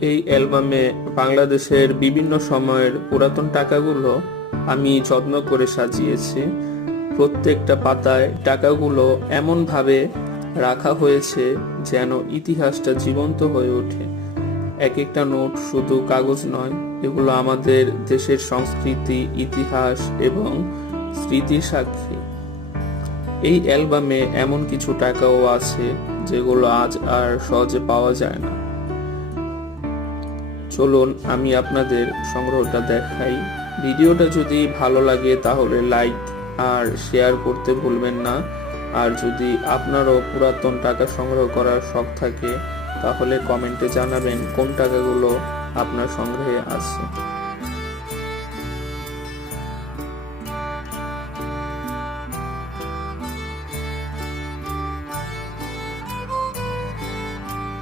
এই অ্যালবামে বাংলাদেশের বিভিন্ন সময়ের পুরাতন টাকাগুলো আমি যত্ন করে সাজিয়েছি। প্রত্যেকটা পাতায় টাকাগুলো এমন ভাবে রাখা হয়েছে যেন ইতিহাসটা জীবন্ত হয়ে ওঠে। এক একটা নোট শুধু কাগজ নয়, এগুলো আমাদের দেশের সংস্কৃতি, ইতিহাস এবং স্মৃতির সাক্ষী। এই অ্যালবামে এমন কিছু টাকাও আছে যেগুলো আজ আর সহজে পাওয়া যায় না। চলুন আমি আপনাদের সংগ্রহটা দেখাই। ভিডিওটা যদি ভালো লাগে তাহলে লাইক আর শেয়ার করতে ভুলবেন না। আর যদি আপনারও পুরাতন টাকা সংগ্রহ করার শখ থাকে তাহলে কমেন্টে জানাবেন কোন টাকাগুলো আপনার সংগ্রহে আছে।